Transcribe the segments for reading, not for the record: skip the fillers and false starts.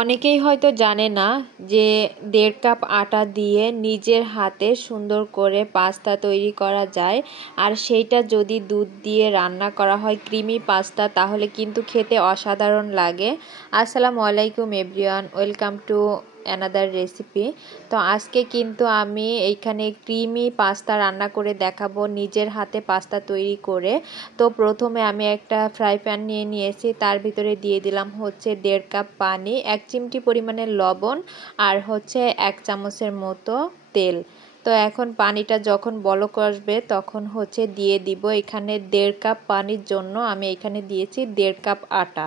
অনেকেই হয়তো জানে না যে 1.5 কাপ আটা দিয়ে নিজের হাতে সুন্দর করে পাস্তা তৈরি করা যায়। আর সেইটা যদি দুধ দিয়ে রান্না করা হয় ক্রিমি পাস্তা, তাহলে কিন্তু খেতে অসাধারণ লাগে। আসসালামু আলাইকুম everyone, welcome to another recipe. তো আজকে কিন্তু আমি এইখানে ক্রিমি পাস্তা রান্না করে দেখাবো, নিজের হাতে পাস্তা তৈরি করে। তো প্রথমে আমি একটা ফ্রাই প্যান নিয়ে নিয়েছি, তার ভিতরে দিয়ে দিলাম হচ্ছে 1.5 কাপ পানি, 1 চিমটি পরিমাণের লবণ আর হচ্ছে 1 চামচের মতো তেল। তো এখন পানিটা যখন বলক আসবে তখন হচ্ছে দিয়ে দিব এখানে 1.5 কাপ পানির জন্য আমি এখানে দিয়েছি 1.5 কাপ আটা।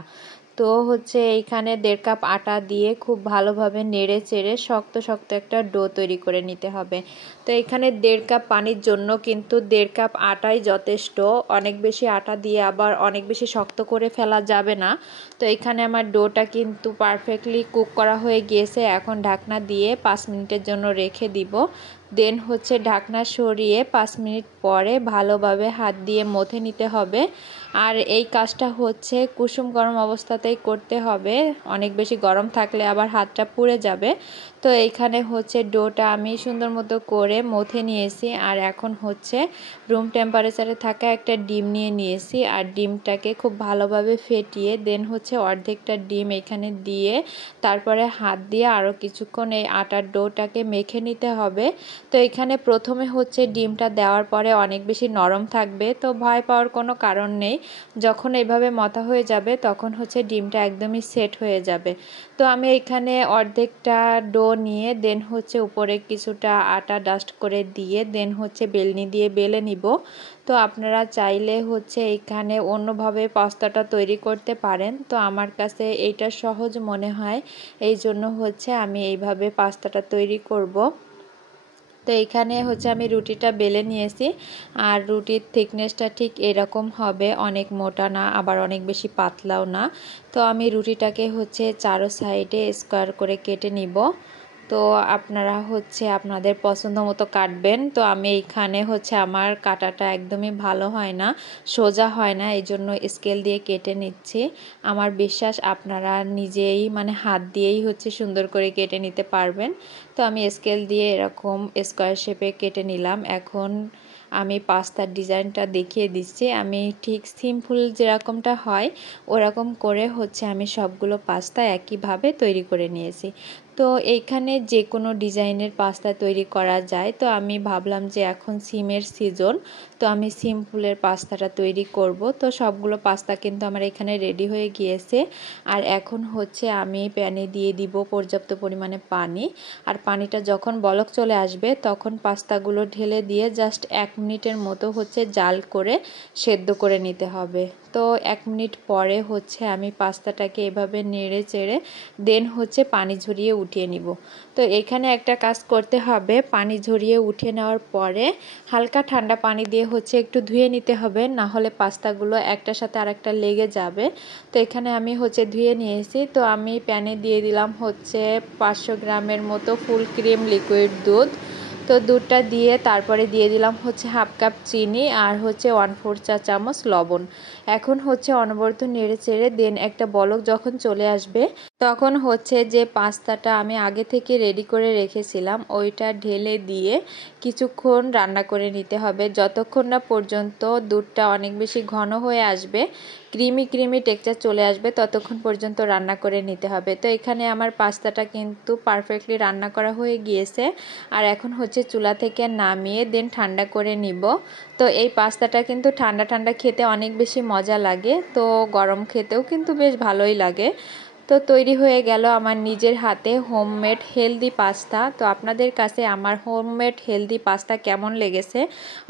তো হচ্ছে এইখানে 1.5 কাপ আটা দিয়ে খুব ভালোভাবে নেড়ে চেড়ে শক্ত শক্ত একটা ডো তৈরি করে নিতে হবে। তো এখানে 1.5 কাপ পানির জন্য কিন্তু 1.5 কাপ আটাই যথেষ্ট। অনেক বেশি আটা দিয়ে আবার অনেক বেশি শক্ত করে ফেলা যাবে না। তো এখানে আমার ডোটা কিন্তু পারফেক্টলি কুক করা হয়ে গিয়েছে। এখন ঢাকনা দিয়ে 5 মিনিটের জন্য রেখে দিব। দেন হচ্ছে ঢাকনা সরিয়ে 5 মিনিট পরে ভালোভাবে হাত দিয়ে মথে নিতে হবে। আর এই কাজটা হচ্ছে কুসুম গরম অবস্থাতেই করতে হবে, অনেক বেশি গরম থাকলে আবার হাতটা পুড়ে যাবে। তো এইখানে হচ্ছে ডোটা আমি সুন্দর মতো করে মথে নিয়েছি। আর এখন হচ্ছে রুম টেম্পারেচারে থাকা একটা ডিম নিয়ে নিয়েছি, আর ডিমটাকে খুব ভালোভাবে ফেটিয়ে দেন হচ্ছে অর্ধেকটা ডিম এখানে দিয়ে তারপরে হাত দিয়ে আরও কিছুক্ষণ এই আটার ডোটাকে মেখে নিতে হবে। তো এখানে প্রথমে হচ্ছে ডিমটা দেওয়ার পরে অনেক বেশি নরম থাকবে, তো ভয় পাওয়ার কোনো কারণ নেই। যখন এইভাবে মথা হয়ে যাবে তখন হচ্ছে ডিমটা একদমই সেট হয়ে যাবে। তো আমি এখানে অর্ধেকটা ডো নিয়ে দেন হচ্ছে উপরে কিছুটা আটা ডাস্ট করে দিয়ে দেন হচ্ছে বেলনি দিয়ে বেলে নিব। তো আপনারা চাইলে হচ্ছে এখানে অন্যভাবে পাস্তাটা তৈরি করতে পারেন, তো আমার কাছে এইটা সহজ মনে হয়, এই জন্য হচ্ছে আমি এইভাবে পাস্তাটা তৈরি করব। তো এখানে হচ্ছে আমি রুটিটা বেলে নিয়েছি, আর রুটির থিকনেসটা ঠিক এরকম হবে, অনেক মোটা না আবার অনেক বেশি পাতলাও না। তো আমি রুটিটাকে হচ্ছে চারো সাইডে স্কোয়ার করে কেটে নিব। তো আপনারা হচ্ছে আপনাদের পছন্দ মতো কাটবেন। তো আমি এইখানে হচ্ছে আমার কাটাটা একদমই ভালো হয় না, সোজা হয় না, এই জন্য স্কেল দিয়ে কেটে নিচ্ছি। আমার বিশ্বাস আপনারা নিজেই হাত দিয়েই হচ্ছে সুন্দর করে কেটে নিতে পারবেন। তো আমি স্কেল দিয়ে এরকম স্কোয়ার শেপে কেটে নিলাম। এখন আমি পাস্তার ডিজাইনটা দেখিয়ে দিচ্ছি। আমি ঠিক সিম্পল যেরকমটা হয় ওরকম করে হচ্ছে আমি সবগুলো পাস্তা একইভাবে তৈরি করে নিয়েছি। তো এইখানে যে কোনো ডিজাইনের পাস্তা তৈরি করা যায়। তো আমি ভাবলাম যে এখন সিমের সিজন, তো আমি সিম্পলের পাস্তাটা তৈরি করব। তো সবগুলো পাস্তা কিন্তু আমার এখানে রেডি হয়ে গিয়েছে। আর এখন হচ্ছে আমি প্যানে দিয়ে দিব পর্যাপ্ত পরিমাণে পানি। আর পানিটা যখন বলক চলে আসবে তখন পাস্তাগুলো ঢেলে দিয়ে জাস্ট 1 মিনিটের মতো হচ্ছে জাল করে সেদ্ধ করে নিতে হবে। তো 1 মিনিট পরে হচ্ছে আমি পাস্তাটাকে এভাবে নেড়ে চেড়ে দেন হচ্ছে পানি ঝরিয়ে উঠিয়ে নিব। তো এখানে একটা কাজ করতে হবে, পানি ঝরিয়ে উঠিয়ে নেওয়ার পরে হালকা ঠান্ডা পানি দিয়ে হচ্ছে একটু ধুয়ে নিতে হবে, না হলে পাস্তাগুলো একটার সাথে আরেকটা লেগে যাবে। তো এখানে আমি হচ্ছে ধুয়ে নিয়েছি। তো আমি প্যানে দিয়ে দিলাম হচ্ছে 500 গ্রামের মতো ফুল ক্রিম লিকুইড দুধ। তো দুধটা দিয়ে তারপরে দিয়ে দিলাম হচ্ছে 1/2 কাপ চিনি আর হচ্ছে 1/4 চা চামচ লবণ। এখন হচ্ছে অনবরত নেড়ে চেড়ে দেন একটা বলক যখন চলে আসবে তখন হচ্ছে যে পাস্তাটা আমি আগে থেকে রেডি করে রেখেছিলাম ওইটা ঢেলে দিয়ে কিছুক্ষণ রান্না করে নিতে হবে, যতক্ষণ না পর্যন্ত দুধটা অনেক বেশি ঘন হয়ে আসবে, ক্রিমি টেক্সচার চলে আসবে, ততক্ষণ পর্যন্ত রান্না করে নিতে হবে। তো এখানে আমার পাস্তাটা কিন্তু পারফেক্টলি রান্না করা হয়ে গিয়েছে। আর এখন হচ্ছে চুলা থেকে নামিয়ে দেন ঠান্ডা করে নিব। তো এই পাস্তাটা কিন্তু ঠান্ডা ঠান্ডা খেতে অনেক বেশি মজা লাগে, তো গরম খেতেও কিন্তু বেশ ভালোই লাগে। তো তৈরি হয়ে গেল আমার নিজের হাতে হোমমেড হেলদি পাস্তা। তো আপনাদের কাছে আমার হোমমেড হেলদি পাস্তা কেমন লেগেছে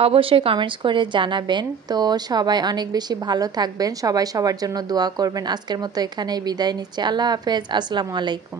অবশ্যই কমেন্টস করে জানাবেন। তো সবাই অনেক বেশি ভালো থাকবেন, সবাই সবার জন্য দোয়া করবেন। আজকের মতো এখানেই বিদায় নিচ্ছি। আল্লাহ হাফেজ, আসসালামু আলাইকুম।